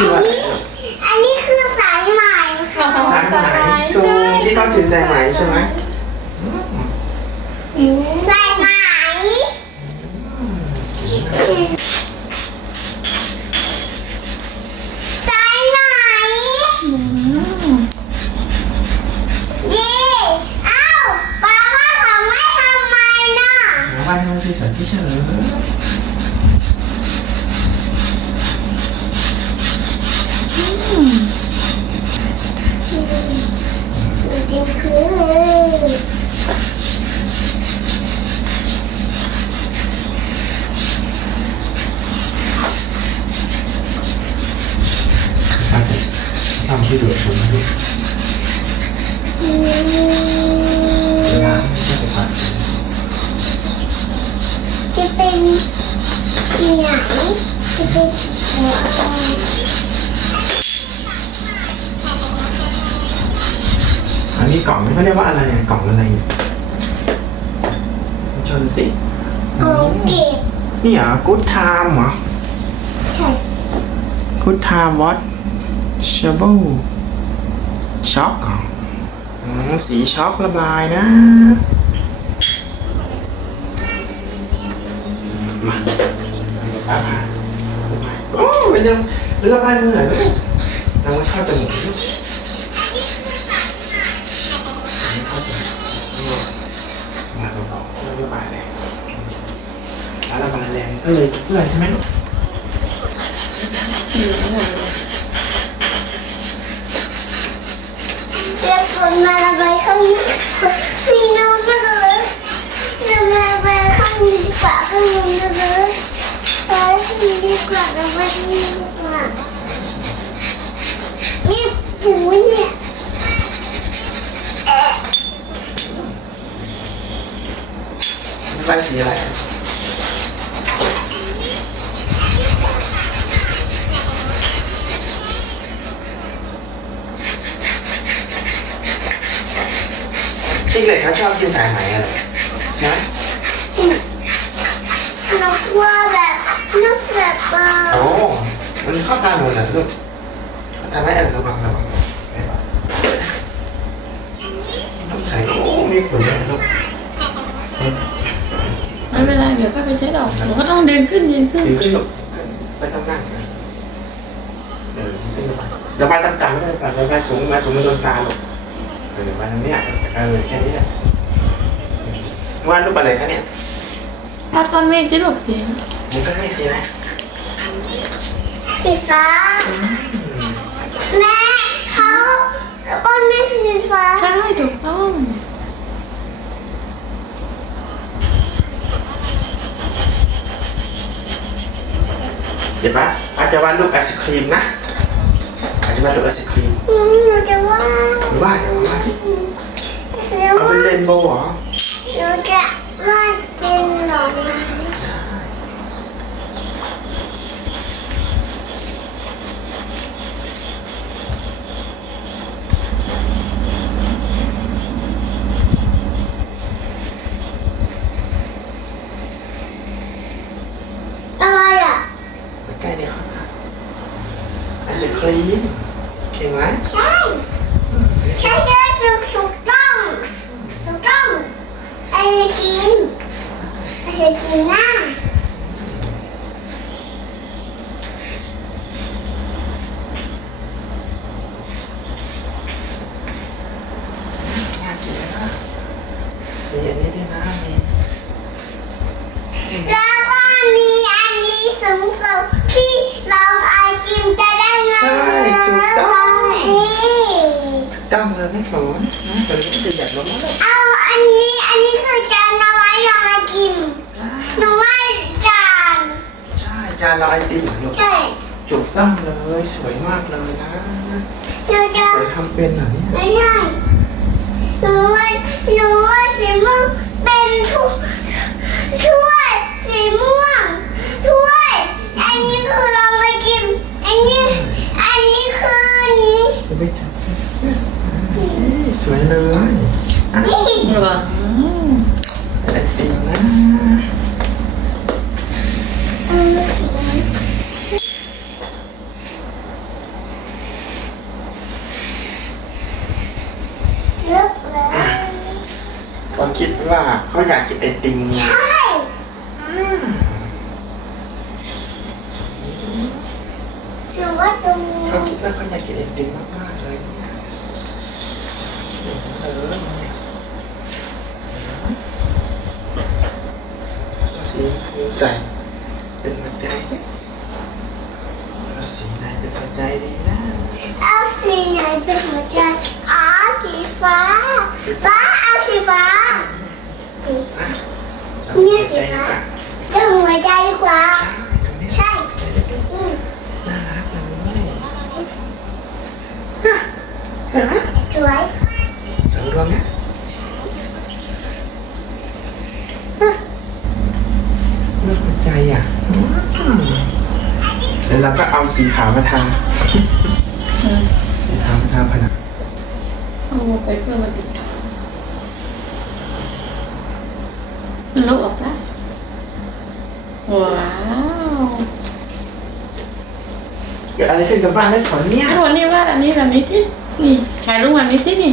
ชื่อว่าอะไรอันนี้คือสายไหมค่ะ สายไหมจูที่เขาถือสายไหมใช่ไหมสายไหมสายไหมเย่เอ้าป้าว่าทำไม่ทำไมน่ะแล้วว่าให้มันสวยๆที่เฉย จริงคือเลยป้าจะซ่อมที่ดูดฝุ่นให้ดูล้างไม่ไปปัดจะเป็นที่ไหนจะเป็นที่ไหน อันนี้กล่องนี่เขาเรียกว่าอะไรอะกล่องอะไรอะชนสิกองเก็บนี่เหรอ Good Time เหรอใช่ Good Time What Shovel ช็อกเหรออืมสีช็อกระบายนะมาป้าพาโอ้ยเร็วเรือระบายมือเหรอลูกเราไม่เข้าจมูก ระบายแรงก็เลยเพื่อนใช่ไหมลูกเรียกคนมาระบายข้างนี้มีน้องมาเลยจะมาระบายข้างนี้ดีกว่าข้างนู้นเลยไปข้างนี้ดีกว่าระบายข้างนี้ดีกว่านี่หูเนี่ยเอ๊ะระบายสีอะไร อะที่เด็กเขาชอบกินสายไหมอะไรใช่ไหมนกว่าแบบนกแบบเบาโอ้มันเข้าตาหนูนะลูกทำให้เอ็นระวังระวังต้องใส่โอ้มีฝุ่นด้วยลูกไม่เป็นไรเดี๋ยวก็ไปเช็ดออกหนูก็ต้องเดินขึ้นเดินขึ้นดึงขึ้นลูกขึ้นไปต้องนั่งนะเออขึ้นไประบายต่ำๆไม่ได้ระบายสูงมาสูงมันโดนตาลูกเออมาทางเนี้ยเออแค่นี้แหละวาดรูปอะไรคะเนี่ยวาดก้อนเมฆใช่หรอกเสียงมันก็ไม่สินะสีฟ้า แม่เขาก้อนเมฆสีฟ้า ใช่ถูกต้องเดี๋ยวป้าอาจจะวาดรูปไอศครีมนะอา จจะวาดรูปไอศครีมอืมหนูจะว่าหรือวาดวาดที่หรือเอาว่าเป็นเรนโบว์เหรอ หนูจะวาดเป็นดอกไม้อะไรอะ ใกล้เดียวครับไอศครีมเก่งไหม ใช่ใช่ใช่ถูกถูกต้องถูกต้องไอ้กินไอ้กินน่ะ น่ากินนะมีอันนี้ด้วยนะมี แล้วก็มีอันนี้สูงสุดที่ลองไอกินจะได้เงิน ตั้งเลยไม่ฝนนะตอนนี้จะอยากลงแล้ว เอาอันนี้อันนี้คือการเอาไว้ลองไอกินหนูว่าจาน ใช่จานเราไอติมเหรอลูกใช่จุกต้องเลยสวยมากเลยนะหนูจะสวยทำเป็นเหรอเนี่ยไม่ใช่หนูว่าหนูว่าสีม่วงเป็นถ้วยถ้วยสีม่วงถ้วยอันนี้คือลองไอกินอันนี้อันนี้คืออันนี้ไม่ใช่สวยเลยอะนี่หรอไอติ เขาคิดว่าเขาอยากกินไอติมใช่หรือว่าตรงเขาคิดว่าเขาอยากกินไอติมมากๆเลยเออเสีใส่เป็นมันใจสิ เอาสีไหนเป็นหัวใจดีนะ เอาสีไหนเป็นหัวใจอ๋อสีฟ้า ฟ้าเอาสีฟ้าอะเอาเนี่หัยวสีใจดีฟ้ากว่าจะหัวใจดีกว่า ใช่ตรงนี้ใช่อืมน่ารักเลยใช่ไหมสวย สำรวมนะรูปหัวใจอะแล้วเราก็เอา สีขาวมาทาเออสีขาวมาทาผนังเอาไปเพื่อมาติดลบออกได้ว้าวเกิดอะไรขึ้นกับบ้านได้ฝนเนี่ยไอ้วันนี้ว่าอันนี้แบบนี้สินี่สายลุงวันนี้สินี่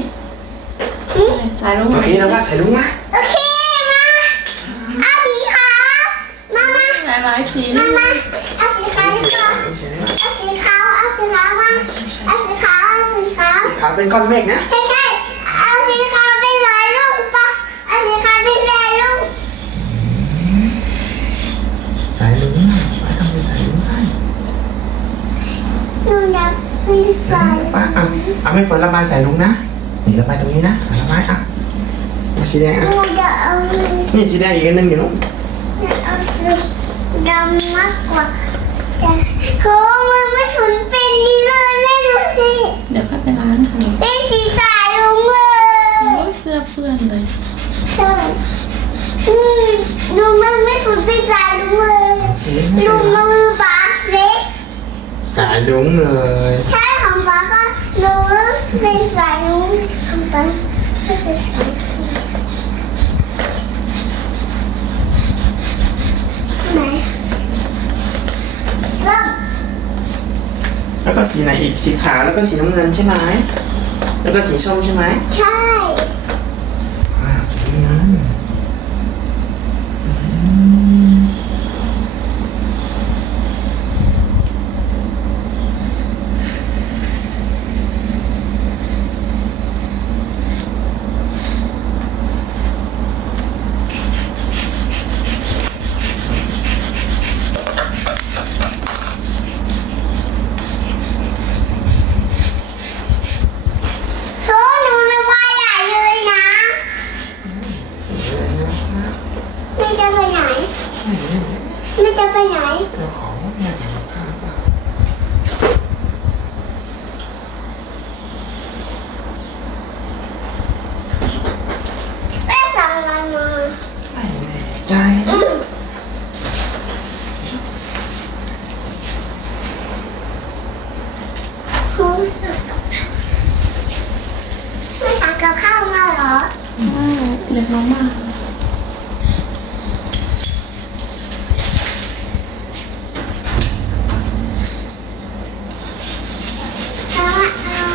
สายลุงโอวันเคนี้แล้วว่าใส่ลุงมาโอเคมาเอาสีขาวมามาหลายหลายสีมานี่มาเอาสีขาวดี กว่าสีเอาสีขาวเอาสีขาวมาเอาสีขาวเอาสีขาวขาวเป็นก้อนเมฆนะ ใช่ใช่เอาสีขาวเป็นหลายลูกปะเอาสีขาวเป็นหลายลูกใส่ลุงมาป้าทำเป็นใส่ลุงให้หนูอยากเป็นสายป้าเอาเอาไม่ฝนระบายใส่ลุงนะนี่ระบายตรงนี้นะระบายอะมาสีแดงหอะนูจะเอานี่สีแดงอีกอันหนึงอยู่นู้นเอาสีดำมากกว่าแต่ โหมันไม่สนเป็นนี่เลยแม่ดูสิเดี๋ยวก็ไปล้างค่ะเป็นสีสายลงเลยโอ้ยเสื้อเปื้อนเลยใช่อืมหนูมันไม่สนเป็นสายลงเลยโอเคไม่หนูเป็นไรมือบาสเล็กสายลุงเลย ใช่ของฟ้าก็หนูเป็นสายลุงของฟ้าก็เป็นสายลุงไหนส้ม แล้วก็สีไหนอีกสีขาวแล้วก็สีน้ำเงินใช่ไหมแล้วก็สีส้มใช่ไหมใช่ อ่าสีน้ำเงินโถหนูระบายใหญ่เลยนะ สีอะไรนะ ไม่จะไปไหน ไม่รู้ ไม่จะไปไหน เจ้าของน่าจะมาฆ่าเปล่า แม่สั่งอะไรมา ไม่แน่ใจ อืมโอ้ยแม่สั่งกับข้าวมาเหรอ อืมเด็กน้องมาก เอาอะเอา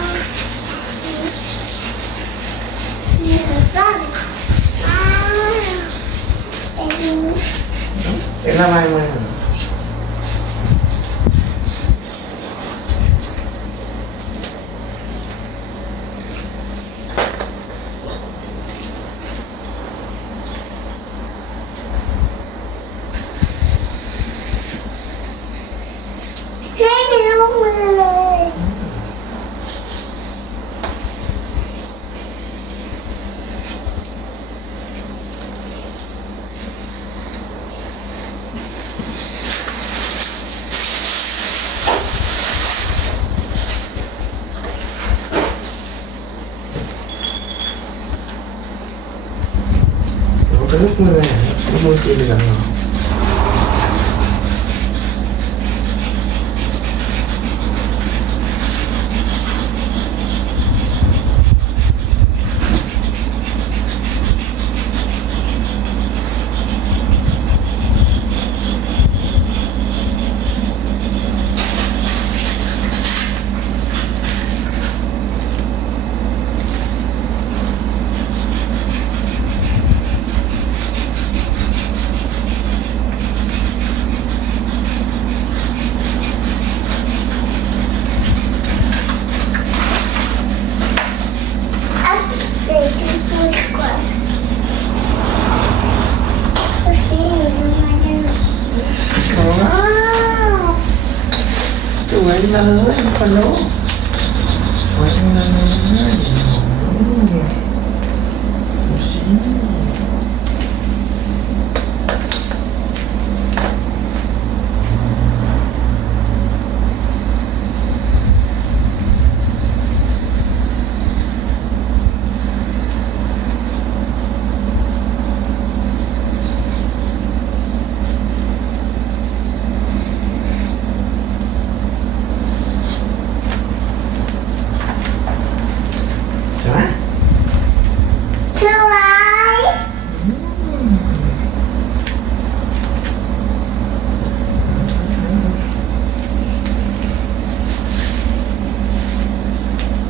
นี่คือส้มอ้าวเป็น เป็นระบายมาโอ้เป็นลูกมืออะ ลูกมื pala. Swerte na naman. Oh. Oh, see? ใช่ไหมสวย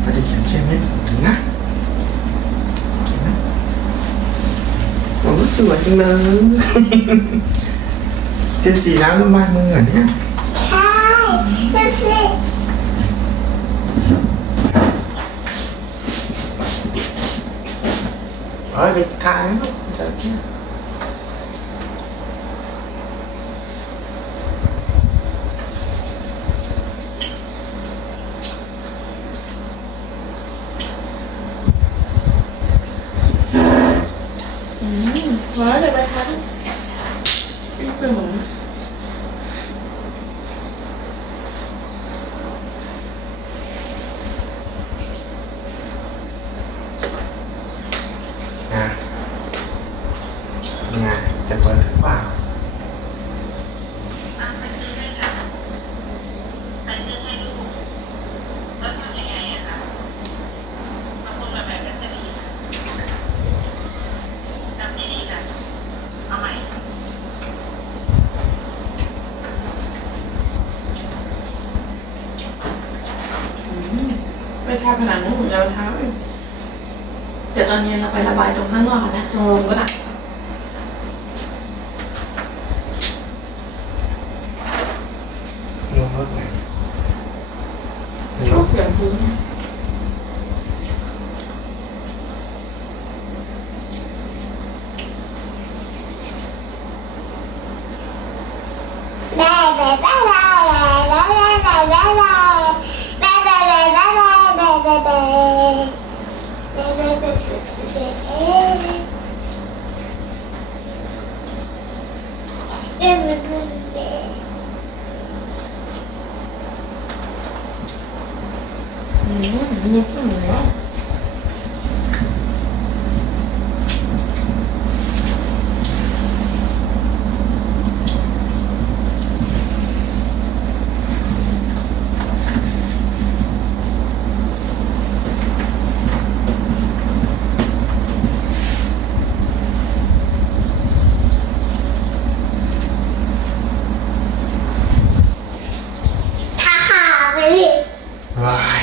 ถ้าจะเขียนเช่นไหมถึงนะเขียนนะโอ้สวยจังเลยเส้นสีน้ำต้องบ้นมึงเหรอเนี่ย ขอให้ไปทานลูก บผนังหมุนแล้วนะคเดี๋ยวตอนนี้เราไประบายตรงข้างนอกนะตรงลมก็ได้ลงรถไชอเสียงพื้นแม่ได้ 음, 눈을 뜨네요. วาย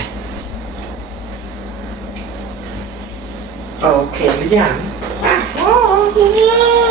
โอเคหรือยังอะ